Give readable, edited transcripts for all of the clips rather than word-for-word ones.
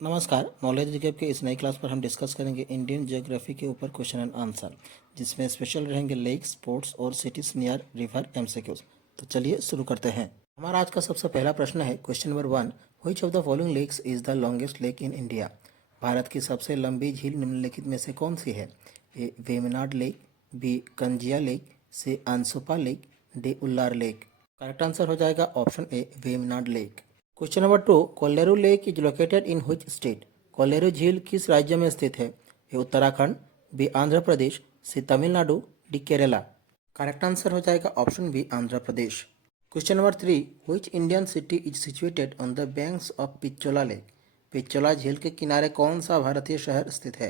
नमस्कार। Knowledge recap के इस नई क्लास पर हम डिस्कस करेंगे इंडियन ज्योग्राफी के ऊपर क्वेश्चन एंड आंसर, जिसमें स्पेशल रहेंगे लेक, स्पोर्ट्स और सिटीज नियर रिवर एमसीक्यूज। तो चलिए शुरू करते हैं। हमारा आज का सबसे पहला प्रश्न है question number 1। Which of the following lakes is the longest lake in India? भारत की सबसे लंबी झील निम्नलिखित में से कौन सी है? A Vembanad lake, B Kanjia lake, C Ansupa lake, D Wular lake. Correct answer हो जाएगा option A Vembanad lake. Question number 2। Kolleru lake is located in which state? Kolleru झील किस राज्य में स्थित है? A Uttarakhand, B Andhra Pradesh, C Tamil Nadu, D Kerala. Correct answer हो जाएगा option B Andhra Pradesh. Question number 3। Which Indian city is situated on the banks of पिच्चोला lake? Pichola झील के किनारे कौन सा भारतीय शहर स्थित है?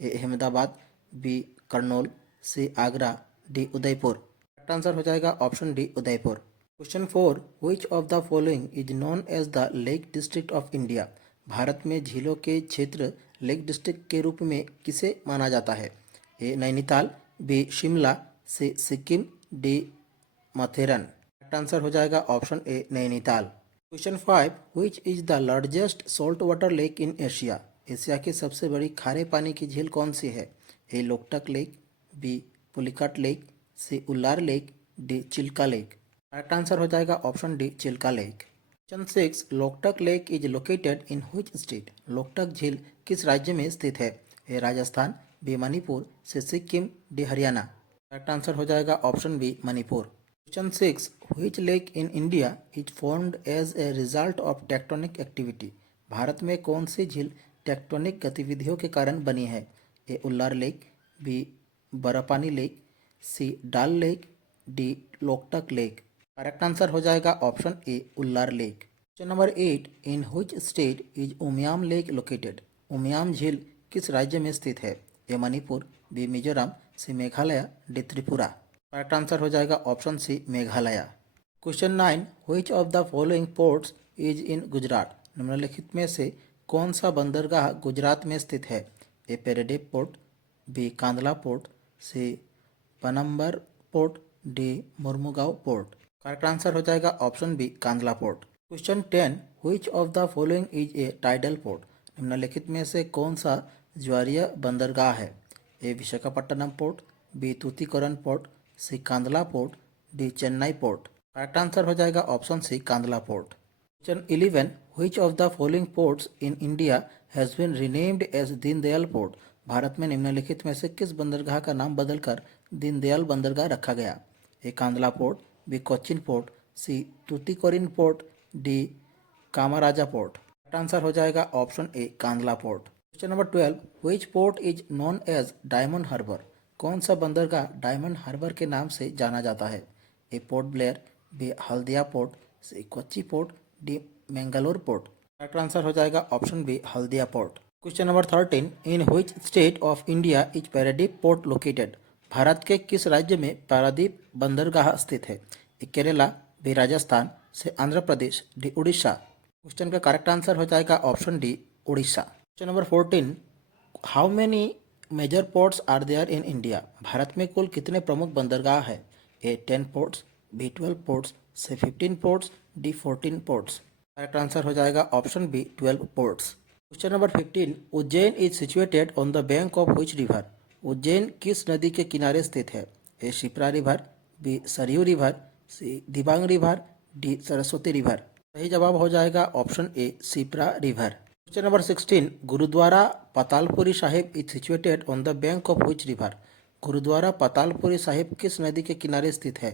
A Ahmedabad, B Kurnool, C Agra, D Udaipur. Correct answer हो जाएगा option D Udaipur. Question 4। Which of the following is known as the lake district of India? Bharat में झीलों के क्षेत्र लेक डिस्ट्रिक्ट के रूप में किसे माना जाता है? ए नैनीताल, बी शिमला, सी सिक्किम, डी माथेरन। करेक्ट आंसर हो जाएगा option A Nainital. Question 5। Which is the largest salt water lake in Asia? Asia की सबसे बड़ी खारे पानी की झील कौन सी है? A Loktak lake, B Pulicat lake, C Wular lake, D Chilka lake. Correct answer हो जाएगा option D Chilka lake. Question 6। Loktak lake is located in which state? Loktak झील किस राज्य में स्थित है? A Rajasthan, B Manipur, C Sikkim, D Haryana. Correct answer हो जाएगा option B Manipur. Question 6। Which lake in India is formed as a result of tectonic activity? Bharat में कौन सी झील टेक्टोनिक गतिविधियों के कारण बनी है? A Wular lake, B Barapani lake, C Dal lake, D Loktak lake. Correct answer हो जाएगा option A Wular lake. Question number 8। In which state is Umiam lake located? Umiam झील किस राज्य में स्थित है? A Manipur, B Mizoram, C Meghalaya, D Tripura. Correct answer हो जाएगा option C Meghalaya. Question 9। Which of the following ports is in Gujarat? निम्नलिखित में से कौन सा बंदरगाह गुजरात में स्थित है? A Paradip port, B Kandla port, C Panambur port, D Mormugao port. Correct answer हो जाएगा option B Kandla port. Question 10। Which of the following is a tidal port? निम्नलिखित में से कौन सा ज्वारीय बंदरगाह है? A Visakhapatnam port, B Tuticorin port, C Kandla port, D Chennai port. Correct answer हो जाएगा option C Kandla port. Question 11। Which of the following ports in India has been renamed as Deendayal port? भारत में निम्नलिखित में से किस बंदरगाह का नाम बदलकर दीनदयाल बंदरगाह रखा गया? A Kandla port, B Cochin port, C Tuticorin port, D Kamaraja port. Correct answer हो जाएगा option A Kandla port. Question number 12। Which port is known as Diamond Harbour? कौन सा बंदरगाह डायमंड हार्बर के नाम से जाना जाता है? A Port Blair, B Haldia port, C Kochi port, D Mangalore port. Correct answer हो जाएगा option B Haldia port. Question number 13। In which state of India is Paradip port located? Bharat के किस राज्य में पारादीप बंदरगाह स्थित है? ए Kerala, B Rajasthan, C Andhra Pradesh, D Orissa. Question का करेक्ट आंसर हो जाएगा option D Orissa. Question number 14। How many major ports are there in India? Bharat में कुल कितने प्रमुख बंदरगाह है? ए 10 ports, B 12 ports, C 15 ports, D 14 ports. Correct answer हो जाएगा option B 12 ports. Question number 15। Ujjain is situated on the bank of which river? Ujjain किस नदी के किनारे स्थित है? A Shipra river, B Saryu river, C Dibang river, D Saraswati river. सही जवाब हो जाएगा option A Shipra river. Question number 16। Gurudwara Patalpuri Sahib is situated on the bank of which river? Gurdwara Patalpuri Sahib किस नदी के किनारे स्थित है?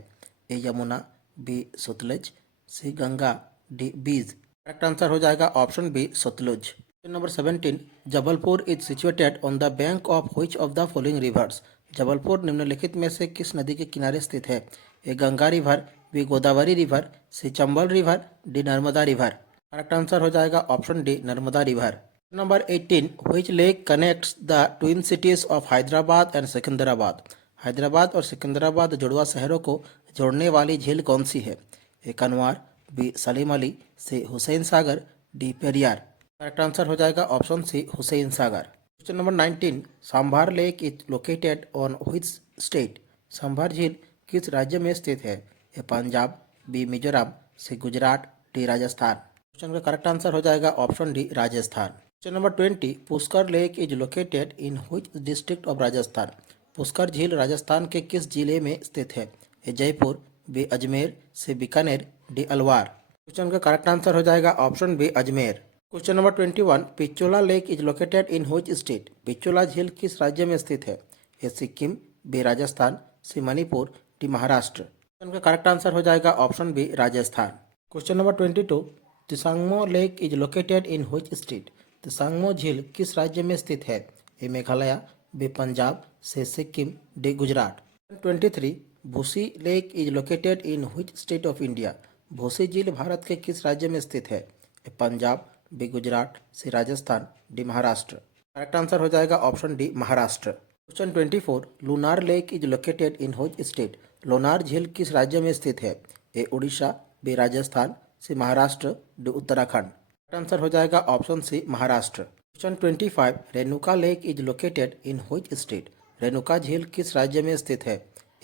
A Yamuna, B Satluj, C Ganga, D Beas. Correct answer हो जाएगा option B Sutlej. Question number 17। Jabalpur is situated on the bank of which of the following rivers? Jabalpur निम्नलिखित में से किस नदी के किनारे स्थित है? A Ganga river, B Godavari river, C Chambal river, D Narmada river. Correct answer हो जाएगा option D Narmada river. Number 18। Which lake connects the twin cities of Hyderabad and Secunderabad? Hyderabad और सिकंदराबाद जुड़वा शहरों को जोड़ने वाली झील कौन सी है? A Kanwar, B Salim Ali, C Hussain Sagar, D Periyar. Correct answer हो जाएगा option C Hussain Sagar. Question number 19। Sambhar lake is located on which state? Sambhar झील किस राज्य में स्थित है? A Punjab, B Mizoram, C Gujarat, D Rajasthan. Question का करेक्ट आंसर हो जाएगा option D Rajasthan. Question number 20, Pushkar lake is located in which district of Rajasthan? Pushkar झील राजस्थान के किस जिले में स्थित है? A Jaipur, B Ajmer, C Bikaner, D Alwar. Question का करेक्ट आंसर हो जाएगा option B Ajmer. Question number 21, Pichola lake is located in which state? Pichola झील किस राज्य में स्थित है? A Sikkim, B Rajasthan, C Manipur, D Maharashtra. Question का करेक्ट आंसर हो जाएगा option B Rajasthan. Question number 22, Tsomgo lake is located in which state? Tsomgo झील किस राज्य में स्थित है? A Meghalaya, B Punjab, C Sikkim, D Gujarat. 23, Bhushi lake is located in which state of India? Bhushi झील भारत के किस राज्य में स्थित है? A Punjab, B Gujarat, C Rajasthan, D Maharashtra. Correct answer हो जाएगा option D Maharashtra. Question 24, Lonar lake is located in which state? Lonar झील किस राज्य में स्थित है? A Orissa, B Rajasthan, C Maharashtra, D Uttarakhand. Correct answer हो जाएगा option C Maharashtra. Question 25, Renuka lake is located in which state? Renuka झील किस राज्य में स्थित है?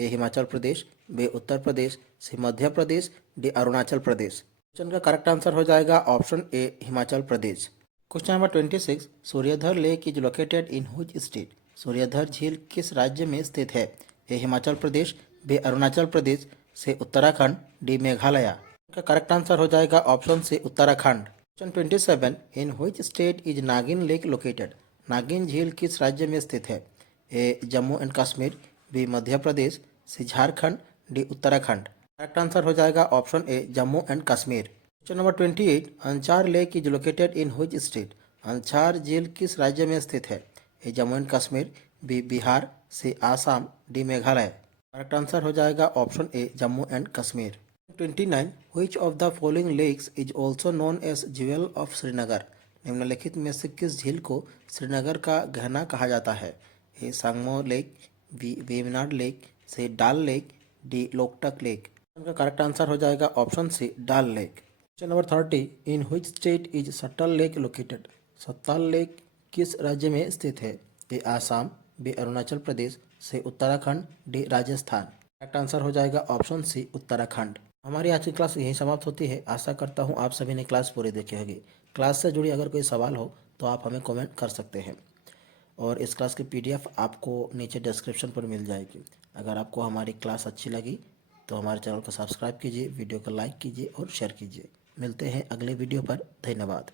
A Himachal Pradesh, B Uttar Pradesh, C Madhya Pradesh, D Arunachal Pradesh. Question का करेक्ट आंसर हो जाएगा option A Himachal Pradesh. Question number 26, Suryadhar lake is located in which state? Suryadhar झील किस राज्य में स्थित है? A Himachal Pradesh, B Arunachal Pradesh, C Uttarakhand, D Meghalaya. का करेक्ट आंसर हो जाएगा option C Uttarakhand. Question 27, in which state is Nagin lake located? Nagin झील किस राज्य में स्थित है? A Jammu and Kashmir, B Madhya Pradesh, C Jharkhand, D Uttarakhand. Correct answer हो जाएगा option A Jammu and Kashmir. Question number 28, Anchar lake is located in which state? Anchar झील किस राज्य में स्थित है? A Jammu and Kashmir, B Bihar, C Assam, D Meghalaya. Correct answer हो जाएगा option A Jammu and Kashmir. 29, which of the following lakes is also known as Jewel of Srinagar? निम्नलिखित में से किस झील को श्रीनगर का गहना कहा जाता है? A Tsomgo lake, B Vembanad lake, C Dal lake, D Loktak lake. इनका करेक्ट आंसर हो जाएगा option C Dal lake. Question number 30, in which state is Sattal lake located? Sattal lake किस राज्य में स्थित है? A Assam, B Arunachal Pradesh, C Uttarakhand, D Rajasthan. Correct answer हो जाएगा ऑप्शन सी उत्तराखंड। हमारी आज की क्लास यहीं समाप्त होती है। आशा करता हूँ आप सभी ने क्लास पूरी देखी होगी। क्लास से जुड़ी अगर कोई सवाल हो तो आप हमें कमेंट कर सकते हैं और इस क्लास की PDF आपको नीचे डिस्क्रिप्शन पर मिल जाएगी। अगर आपको हमारी क्लास अच्छी लगी तो हमारे चैनल को सब्सक्राइब कीजिए, वीडियो को लाइक कीजिए और शेयर कीजिए। मिलते हैं अगले वीडियो पर। धन्यवाद।